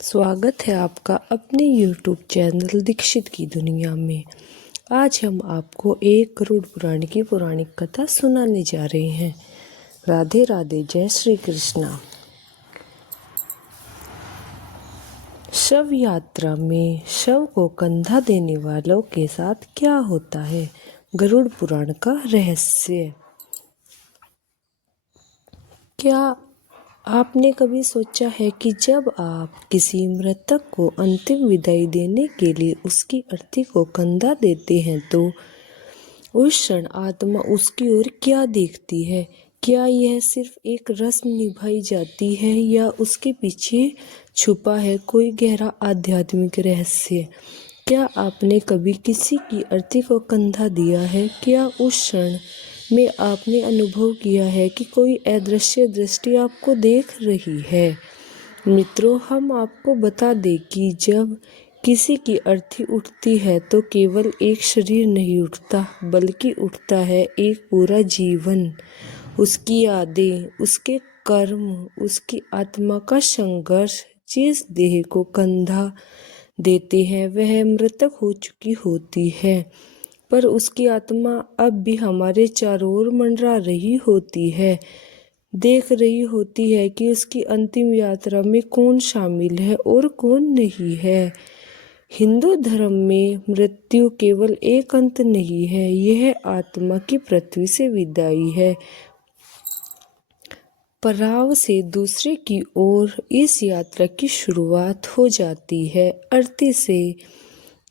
स्वागत है आपका अपने YouTube चैनल दीक्षित की दुनिया में। आज हम आपको एक गरुड़ पुराण की पौराणिक कथा सुनाने जा रहे हैं। राधे राधे, जय श्री कृष्णा। शव यात्रा में शव को कंधा देने वालों के साथ क्या होता है? गरुड़ पुराण का रहस्य। क्या आपने कभी सोचा है कि जब आप किसी मृतक को अंतिम विदाई देने के लिए उसकी अर्थी को कंधा देते हैं तो उस क्षण आत्मा उसकी ओर क्या देखती है? क्या यह सिर्फ एक रस्म निभाई जाती है या उसके पीछे छुपा है कोई गहरा आध्यात्मिक रहस्य? क्या आपने कभी किसी की अर्थी को कंधा दिया है? क्या उस क्षण में आपने अनुभव किया है कि कोई अदृश्य दृष्टि आपको देख रही है? मित्रों, हम आपको बता दें कि जब किसी की अर्थी उठती है तो केवल एक शरीर नहीं उठता, बल्कि उठता है एक पूरा जीवन। उसकी यादें, उसके कर्म, उसकी आत्मा का संघर्ष। जिस देह को कंधा देते हैं वह मृतक हो चुकी होती है, पर उसकी आत्मा अब भी हमारे चारों ओर मंडरा रही होती है, देख रही होती है कि उसकी अंतिम यात्रा में कौन शामिल है और कौन नहीं है। हिंदू धर्म में मृत्यु केवल एक अंत नहीं है, यह आत्मा की पृथ्वी से विदाई है, पड़ाव से दूसरे की ओर इस यात्रा की शुरुआत हो जाती है। अर्थी से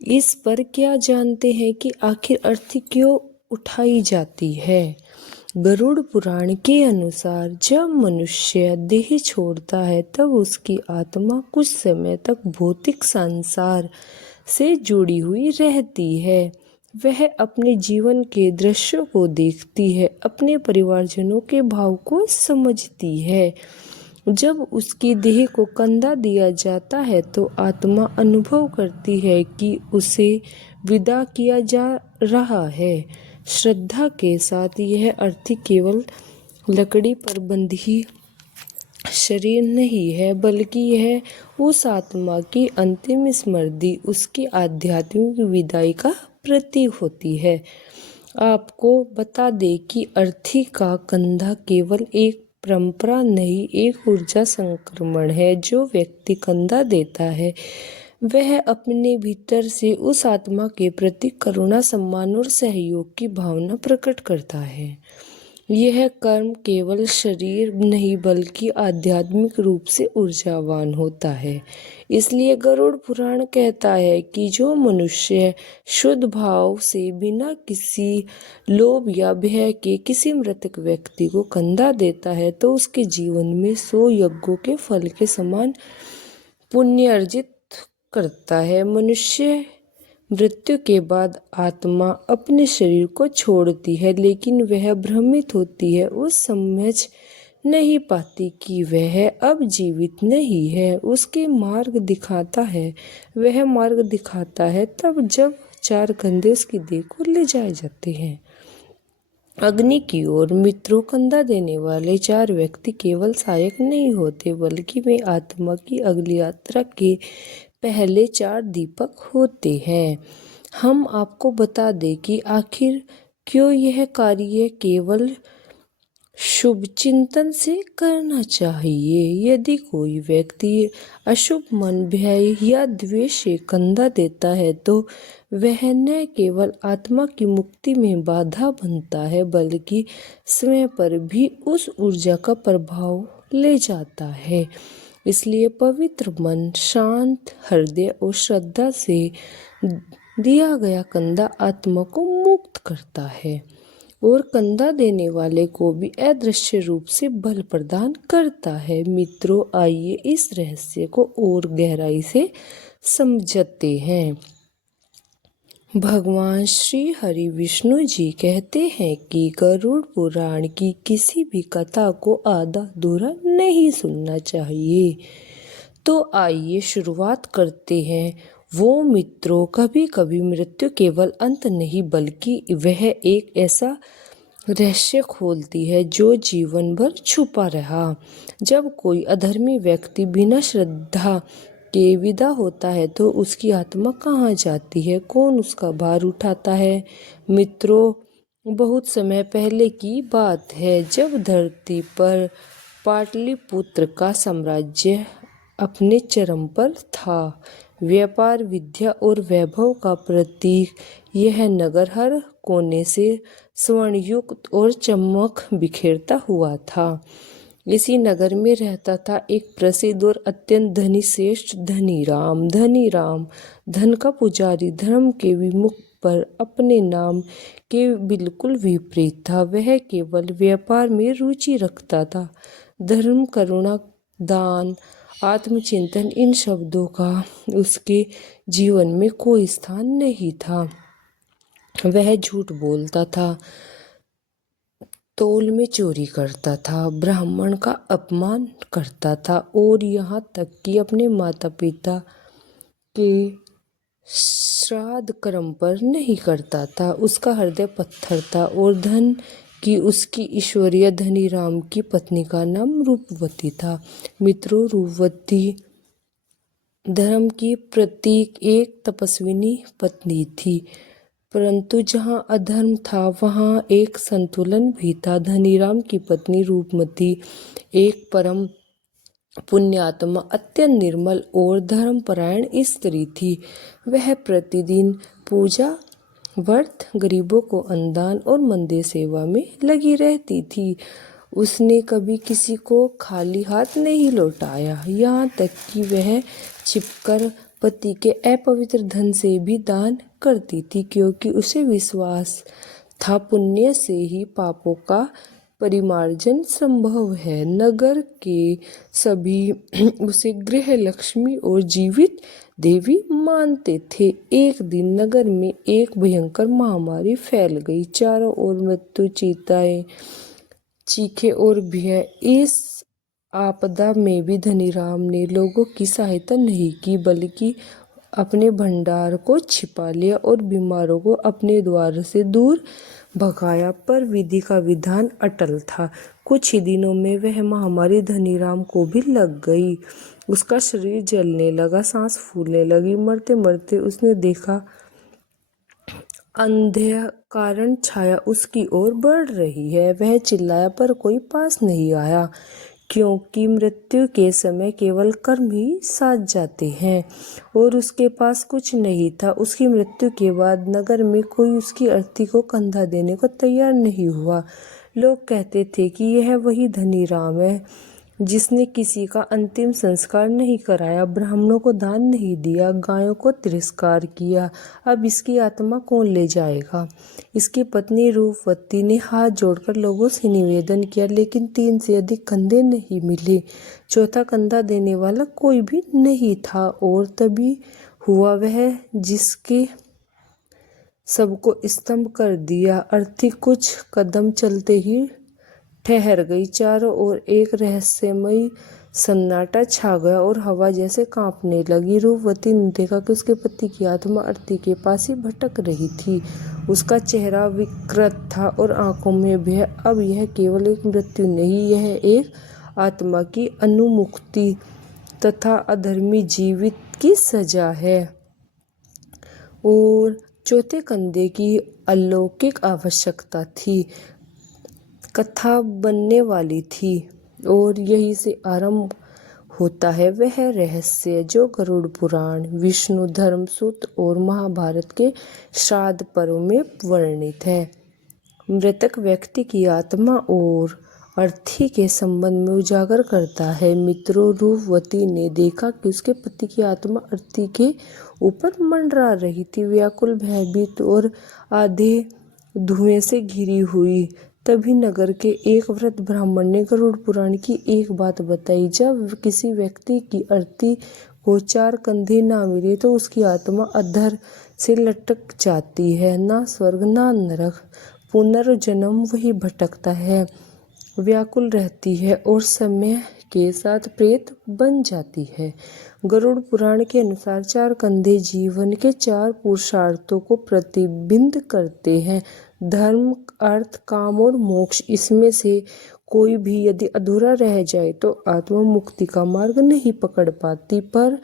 इस पर क्या जानते हैं कि आखिर अर्थी क्यों उठाई जाती है? गरुड़ पुराण के अनुसार जब मनुष्य देह छोड़ता है तब उसकी आत्मा कुछ समय तक भौतिक संसार से जुड़ी हुई रहती है। वह अपने जीवन के दृश्यों को देखती है, अपने परिवारजनों के भाव को समझती है। जब उसकी देह को कंधा दिया जाता है तो आत्मा अनुभव करती है कि उसे विदा किया जा रहा है। श्रद्धा के साथ यह अर्थी केवल लकड़ी पर बंधी शरीर नहीं है, बल्कि यह उस आत्मा की अंतिम स्मृति, उसकी आध्यात्मिक विदाई का प्रतीक होती है। आपको बता दें कि अर्थी का कंधा केवल एक परंपरा नहीं, एक ऊर्जा संक्रमण है। जो व्यक्ति कंधा देता है वह अपने भीतर से उस आत्मा के प्रति करुणा, सम्मान और सहयोग की भावना प्रकट करता है। यह कर्म केवल शरीर नहीं बल्कि आध्यात्मिक रूप से ऊर्जावान होता है। इसलिए गरुड़ पुराण कहता है कि जो मनुष्य शुद्ध भाव से बिना किसी लोभ या भय के किसी मृतक व्यक्ति को कंधा देता है तो उसके जीवन में 100 यज्ञों के फल के समान पुण्य अर्जित करता है। मनुष्य मृत्यु के बाद आत्मा अपने शरीर को छोड़ती है, लेकिन वह भ्रमित होती है, वो समझ नहीं पाती कि वह अब जीवित नहीं है। उसके मार्ग दिखाता है, वह मार्ग दिखाता है तब जब 4 कंधे उसकी देह को ले जाए जाते हैं अग्नि की ओर। मित्रों, कंधा देने वाले 4 व्यक्ति केवल सहायक नहीं होते, बल्कि वे आत्मा की अगली यात्रा के पहले 4 दीपक होते हैं। हम आपको बता दें कि आखिर क्यों यह कार्य केवल शुभ चिंतन से करना चाहिए। यदि कोई व्यक्ति अशुभ मन, भय या द्वेष से कंधा देता है तो वह न केवल आत्मा की मुक्ति में बाधा बनता है, बल्कि स्वयं पर भी उस ऊर्जा का प्रभाव ले जाता है। इसलिए पवित्र मन, शांत हृदय और श्रद्धा से दिया गया कंधा आत्मा को मुक्त करता है और कंधा देने वाले को भी अदृश्य रूप से बल प्रदान करता है। मित्रों, आइए इस रहस्य को और गहराई से समझते हैं। भगवान श्री हरि विष्णु जी कहते हैं कि गरुड़ पुराण की किसी भी कथा को आधा अधूरा नहीं सुनना चाहिए। तो आइए शुरुआत करते हैं। वो मित्रों, कभी कभी मृत्यु केवल अंत नहीं बल्कि वह एक ऐसा रहस्य खोलती है जो जीवन भर छुपा रहा। जब कोई अधर्मी व्यक्ति बिना श्रद्धा के विदा होता है तो उसकी आत्मा कहाँ जाती है, कौन उसका भार उठाता है। मित्रों, बहुत समय पहले की बात है, जब धरती पर पाटलिपुत्र का साम्राज्य अपने चरम पर था। व्यापार, विद्या और वैभव का प्रतीक यह नगर हर कोने से स्वर्णयुक्त और चमक बिखेरता हुआ था। इसी नगर में रहता था एक प्रसिद्ध और अत्यंत धनी श्रेष्ठ धनीराम। धनीराम धन का पुजारी, धर्म के विमुख पर अपने नाम के बिल्कुल विपरीत था। वह केवल व्यापार में रुचि रखता था। धर्म, करुणा, दान, आत्मचिंतन, इन शब्दों का उसके जीवन में कोई स्थान नहीं था। वह झूठ बोलता था, तौल में चोरी करता था, ब्राह्मण का अपमान करता था और यहाँ तक कि अपने माता पिता के श्राद्ध कर्म पर नहीं करता था। उसका हृदय पत्थर था और धन की उसकी ईश्वरीय धनीराम की पत्नी का नाम रूपवती था। मित्रों, रूपवती धर्म की प्रतीक एक तपस्विनी पत्नी थी, परंतु जहाँ अधर्म था वहाँ एक संतुलन भी था। धनीराम की पत्नी रूपमती एक परम पुण्यात्मा, अत्यंत निर्मल और धर्मपरायण स्त्री थी। वह प्रतिदिन पूजा, व्रत, गरीबों को अन्नदान और मंदिर सेवा में लगी रहती थी। उसने कभी किसी को खाली हाथ नहीं लौटाया, यहाँ तक कि वह छिपकर पति के अपवित्र धन से भी दान करती थी, क्योंकि उसे विश्वास था पुण्य से ही पापों का परिमार्जन संभव है। नगर के सभी उसे गृह लक्ष्मी और जीवित देवी मानते थे। एक दिन नगर में एक भयंकर महामारी फैल गई। चारों ओर मृत्यु, चिताएं, चीखे और भय। इस आपदा में भी धनीराम ने लोगों की सहायता नहीं की, बल्कि अपने भंडार को छिपा लिया और बीमारों को अपने द्वार से दूर भगाया। पर विधि का विधान अटल था। कुछ ही दिनों में वह महामारी धनीराम को भी लग गई। उसका शरीर जलने लगा, सांस फूलने लगी। मरते मरते उसने देखा अंधकार छाया उसकी ओर बढ़ रही है। वह चिल्लाया, पर कोई पास नहीं आया, क्योंकि मृत्यु के समय केवल कर्म ही साथ जाते हैं और उसके पास कुछ नहीं था। उसकी मृत्यु के बाद नगर में कोई उसकी अर्थी को कंधा देने को तैयार नहीं हुआ। लोग कहते थे कि यह वही धनीराम है जिसने किसी का अंतिम संस्कार नहीं कराया, ब्राह्मणों को दान नहीं दिया, गायों को तिरस्कार किया। अब इसकी आत्मा कौन ले जाएगा? इसकी पत्नी रूपवती ने हाथ जोड़कर लोगों से निवेदन किया, लेकिन 3 से अधिक कंधे नहीं मिले। चौथा कंधा देने वाला कोई भी नहीं था। और तभी हुआ वह जिसके सबको स्तंभ कर दिया। अर्थी कुछ कदम चलते ही ठहर गई। चारों ओर एक रहस्यमयी सन्नाटा छा गया और हवा जैसे कांपने लगी। रूपवती ने देखा कि उसके पति की आत्मा अर्थी के पास ही भटक रही थी। उसका चेहरा विकृत था और आंखों में भय। अब यह केवल एक मृत्यु नहीं, यह एक आत्मा की अनुमुक्ति तथा अधर्मी जीवित की सजा है। और चौथे कंधे की अलौकिक आवश्यकता थी। कथा बनने वाली थी और यहीं से आरंभ होता है वह रहस्य जो गरुड़ पुराण, विष्णु धर्म सूत्र और महाभारत के श्राद्ध पर्व में वर्णित है। मृतक व्यक्ति की आत्मा और अर्थी के संबंध में उजागर करता है। मित्रों, रूपवती ने देखा कि उसके पति की आत्मा अर्थी के ऊपर मंडरा रही थी, व्याकुल, भयभीत और आधे धुएं से घिरी हुई। तभी नगर के एक वृद्ध ब्राह्मण ने गरुड़ पुराण की एक बात बताई। जब किसी व्यक्ति की अर्थी को 4 कंधे ना मिले तो उसकी आत्मा अधर से लटक जाती है। ना स्वर्ग ना नरक, पुनर्जन्म वही भटकता है, व्याकुल रहती है और समय के साथ प्रेत बन जाती है। गरुड़ पुराण के अनुसार 4 कंधे जीवन के 4 पुरुषार्थों को प्रतिबिंबित करते हैं, धर्म, अर्थ, काम और मोक्ष। इसमें से कोई भी यदि अधूरा रह जाए तो आत्मा मुक्ति का मार्ग नहीं पकड़ पाती। पर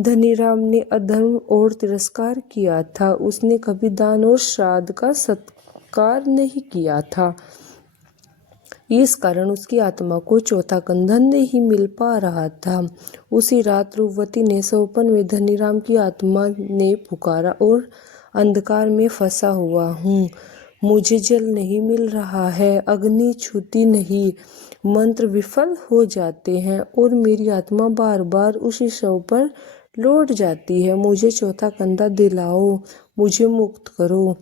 धनीराम ने अधर्म और तिरस्कार किया था। उसने कभी दान और श्राद्ध का सत्कार नहीं किया था। इस कारण उसकी आत्मा को चौथा कंधा नहीं मिल पा रहा था। उसी रात रूपवती ने सपने में धनीराम की आत्मा ने पुकारा और अंधकार में फंसा हुआ हूँ, मुझे जल नहीं मिल रहा है, अग्नि छूती नहीं, मंत्र विफल हो जाते हैं और मेरी आत्मा बार बार उसी शव पर लौट जाती है। मुझे चौथा कंधा दिलाओ, मुझे मुक्त करो।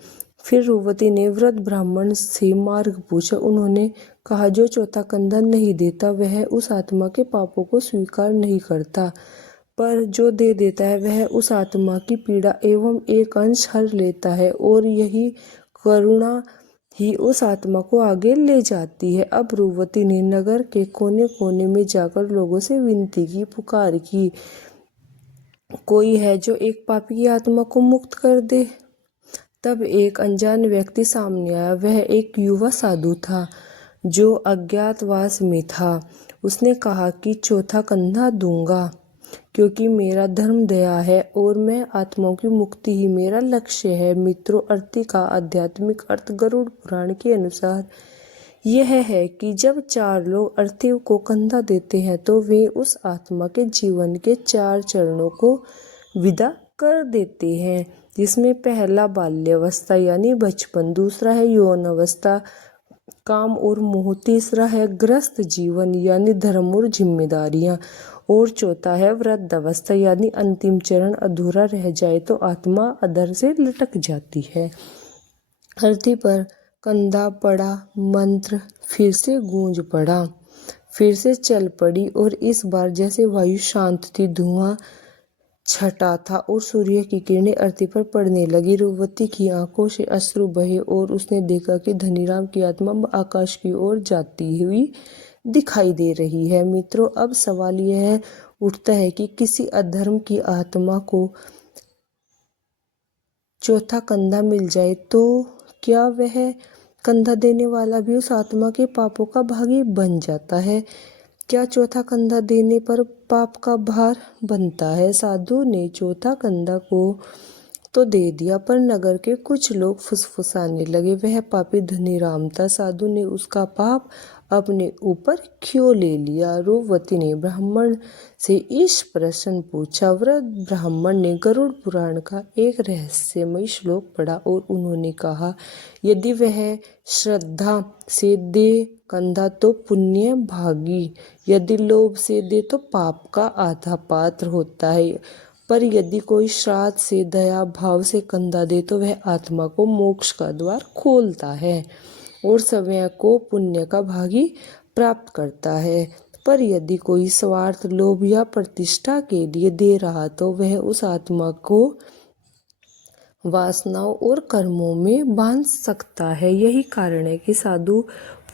फिर रूपवती ने वृद्ध ब्राह्मण से मार्ग पूछा। उन्होंने कहा, जो चौथा कंधा नहीं देता वह उस आत्मा के पापों को स्वीकार नहीं करता, पर जो दे देता है वह उस आत्मा की पीड़ा एवं एक अंश हर लेता है और यही करुणा ही उस आत्मा को आगे ले जाती है। अब रूपवती ने नगर के कोने कोने में जाकर लोगों से विनती की, पुकार की, कोई है जो एक पापी की आत्मा को मुक्त कर दे। तब एक अनजान व्यक्ति सामने आया। वह एक युवा साधु था जो अज्ञातवास में था। उसने कहा कि चौथा कंधा दूंगा क्योंकि मेरा धर्म दया है और मैं आत्माओं की मुक्ति ही मेरा लक्ष्य है। मित्रों, अर्थी का आध्यात्मिक अर्थ गरुड़ पुराण के अनुसार यह है कि जब चार लोग अर्थी को कंधा देते हैं तो वे उस आत्मा के जीवन के 4 चरणों को विदा कर देते हैं, जिसमें पहला बाल्यावस्था यानी बचपन, दूसरा है यौन अवस्था, काम और मोह, तीसरा है ग्रस्त जीवन यानी धर्म और जिम्मेदारियां, और चौथा है वृद्ध अवस्था यानी अंतिम चरण अधूरा रह जाए तो आत्मा अधर से लटक जाती है। अर्थी पर कंधा पड़ा, मंत्र फिर से गूंज पड़ा, फिर से चल पड़ी और इस बार जैसे वायु शांत थी, धुआं छटा था और सूर्य की किरणें अर्थी पर पड़ने लगी। रूपवती की आंखों से अश्रु बहे और उसने देखा कि धनीराम की आत्मा आकाश की ओर जाती हुई दिखाई दे रही है। मित्रों, अब सवाल यह उठता है कि किसी अधर्म की आत्मा को चौथा कंधा मिल जाए तो क्या वह कंधा देने वाला भी उस आत्मा के पापों का भागी बन जाता है? क्या चौथा कंधा देने पर पाप का भार बनता है? साधु ने चौथा कंधा को तो दे दिया, पर नगर के कुछ लोग फुसफुसाने लगे, वह पापी धनीराम था, साधु ने उसका पाप अपने ऊपर क्यों ले लिया? रूपवती ने ब्राह्मण से इस प्रश्न पूछा। वृद्ध ब्राह्मण ने गरुड़ पुराण का एक रहस्यमय श्लोक पढ़ा और उन्होंने कहा, यदि वह श्रद्धा से दे कंधा तो पुण्य भागी, यदि लोभ से दे तो पाप का आधा पात्र होता है, पर यदि कोई श्राद्ध से दया भाव से कंधा दे तो वह आत्मा को मोक्ष का द्वार खोलता है और स्वयं को पुण्य का भागी प्राप्त करता है। पर यदि कोई स्वार्थ, लोभ या प्रतिष्ठा के लिए दे रहा तो वह उस आत्मा को वासनाओं और कर्मों में बांध सकता है। यही कारण है कि साधु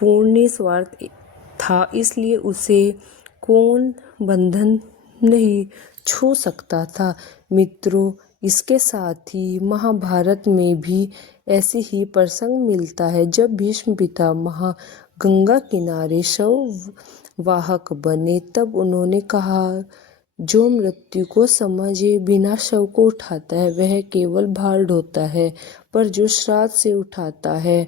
पूर्ण निस्वार्थ था, इसलिए उसे कौन बंधन नहीं छू सकता था। मित्रों, इसके साथ ही महाभारत में भी ऐसे ही प्रसंग मिलता है। जब भीष्म पितामह गंगा किनारे शव वाहक बने तब उन्होंने कहा, जो मृत्यु को समझे बिना शव को उठाता है वह केवल भार ढोता है, पर जो श्राद्ध से उठाता है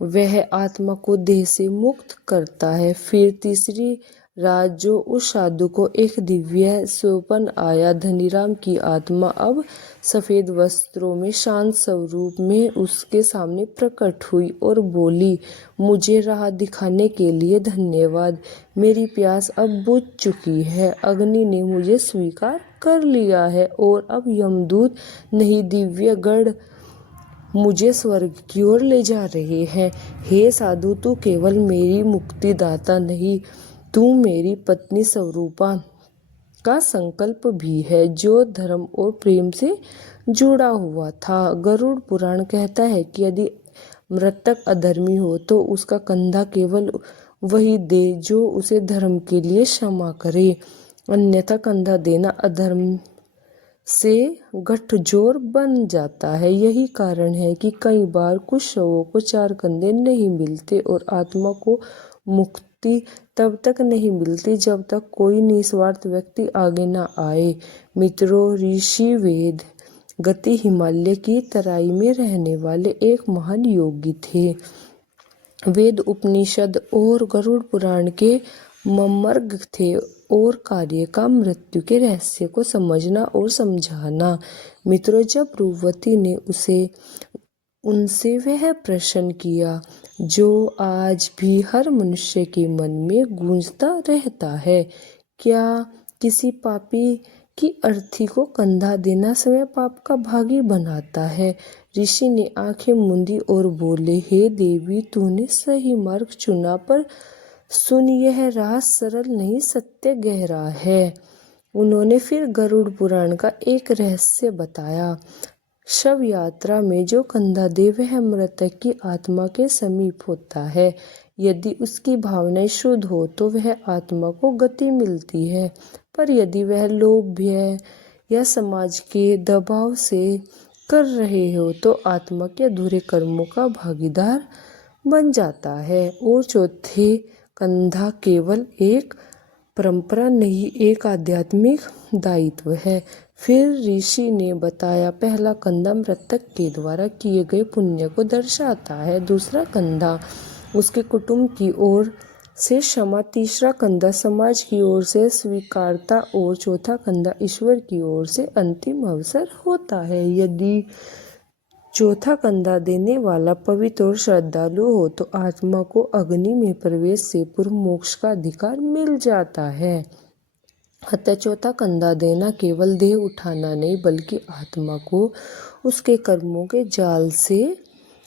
वह आत्मा को देह से मुक्त करता है। फिर तीसरी रात जो उस साधु को एक दिव्य स्वप्न आया। धनीराम की आत्मा अब सफेद वस्त्रों में शांत स्वरूप में उसके सामने प्रकट हुई और बोली, मुझे राह दिखाने के लिए धन्यवाद, मेरी प्यास अब बुझ चुकी है, अग्नि ने मुझे स्वीकार कर लिया है और अब यमदूत नहीं दिव्य गढ़ मुझे स्वर्ग की ओर ले जा रहे हैं। हे साधु, तू केवल मेरी मुक्तिदाता नहीं, तू मेरी पत्नी स्वरूपा का संकल्प भी है जो धर्म और प्रेम से जुड़ा हुआ था। गरुड़ पुराण कहता है कि यदि मृतक अधर्मी हो तो उसका कंधा केवल वही दे जो उसे धर्म के लिए क्षमा करे, अन्यथा कंधा देना अधर्म से गठजोड़ बन जाता है। यही कारण है कि कई बार कुछ शवों को 4 कंधे नहीं मिलते और आत्मा को मुक्त मुक्ति तब तक नहीं मिलती जब तक कोई निस्वार्थ व्यक्ति आगे न आए। मित्रों, ऋषि वेद गति हिमालय की तराई में रहने वाले एक महान योगी थे। वेद, उपनिषद और गरुड़ पुराण के मर्मज्ञ थे और कार्य का मृत्यु के रहस्य को समझना और समझाना। मित्रों, जब रूपवती ने उनसे वह प्रश्न किया जो आज भी हर मनुष्य के मन में गूंजता रहता है, क्या किसी पापी की अर्थी को कंधा देना स्वयं पाप का भागी बनाता है? ऋषि ने आंखें मूंदी और बोले, हे देवी, तूने सही मार्ग चुना, पर सुन, यह राह सरल नहीं, सत्य गहरा है। उन्होंने फिर गरुड़ पुराण का एक रहस्य बताया। शव यात्रा में जो कंधा दे वह मृतक की आत्मा के समीप होता है। यदि उसकी भावनाएं शुद्ध हो तो वह आत्मा को गति मिलती है, पर यदि वह लोभ, भय या समाज के दबाव से कर रहे हो तो आत्मा के अधूरे कर्मों का भागीदार बन जाता है। और चौथे, कंधा केवल एक परंपरा नहीं, एक आध्यात्मिक दायित्व है। फिर ऋषि ने बताया, पहला कंधा मृतक के द्वारा किए गए पुण्य को दर्शाता है, दूसरा कंधा उसके कुटुंब की ओर से क्षमा, तीसरा कंधा समाज की ओर से स्वीकारता और चौथा कंधा ईश्वर की ओर से अंतिम अवसर होता है। यदि चौथा कंधा देने वाला पवित्र और श्रद्धालु हो तो आत्मा को अग्नि में प्रवेश से पूर्व मोक्ष का अधिकार मिल जाता है। अतः चौथा कंधा देना केवल देह उठाना नहीं, बल्कि आत्मा को उसके कर्मों के जाल से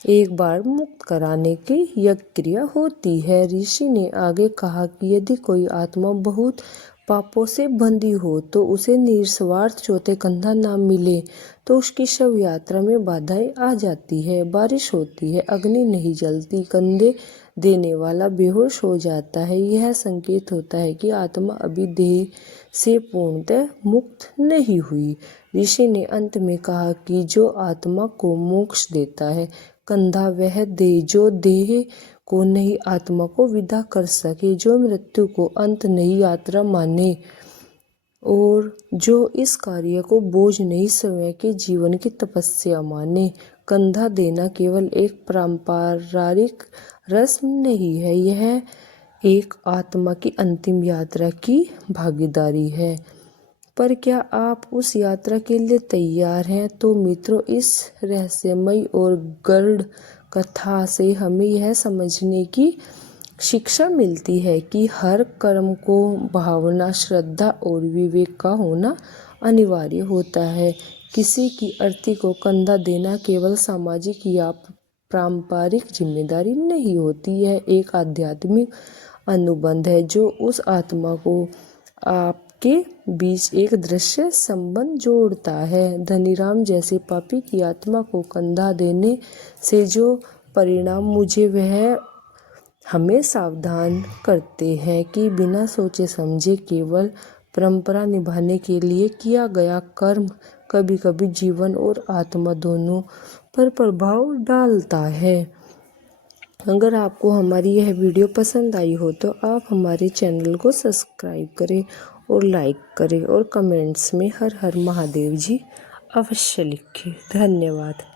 एक बार मुक्त कराने की यज्ञ क्रिया होती है। ऋषि ने आगे कहा कि यदि कोई आत्मा बहुत पापों से बंधी हो तो उसे निस्वार्थ चौथे कंधा ना मिले तो उसकी शव यात्रा में बाधाएं आ जाती है, बारिश होती है, अग्नि नहीं जलती, कंधे देने वाला बेहोश हो जाता है। यह संकेत होता है कि आत्मा अभी देह से पूर्णतः मुक्त नहीं हुई। ऋषि ने अंत में कहा कि जो आत्मा को मोक्ष देता है कंधा वह दे जो देह को नहीं आत्मा को विदा कर सके, जो मृत्यु को अंत नहीं यात्रा माने और जो इस कार्य को बोझ नहीं स्वयं के जीवन की तपस्या माने। कंधा देना केवल एक पारंपरिक रस्म नहीं है, यह एक आत्मा की अंतिम यात्रा की भागीदारी है। पर क्या आप उस यात्रा के लिए तैयार हैं? तो मित्रों, इस रहस्यमयी और गरुड़ कथा से हमें यह समझने की शिक्षा मिलती है कि हर कर्म को भावना, श्रद्धा और विवेक का होना अनिवार्य होता है। किसी की अर्थी को कंधा देना केवल सामाजिक या पारंपरिक जिम्मेदारी नहीं होती, यह एक आध्यात्मिक अनुबंध है जो उस आत्मा को आपके बीच एक दृश्य संबंध जोड़ता है। धनीराम जैसे पापी की आत्मा को कंधा देने से जो परिणाम मुझे वह हमें सावधान करते हैं कि बिना सोचे समझे केवल परंपरा निभाने के लिए किया गया कर्म कभी कभी जीवन और आत्मा दोनों पर प्रभाव डालता है। अगर आपको हमारी यह वीडियो पसंद आई हो तो आप हमारे चैनल को सब्सक्राइब करें और लाइक करें और कमेंट्स में हर हर महादेव जी अवश्य लिखें। धन्यवाद।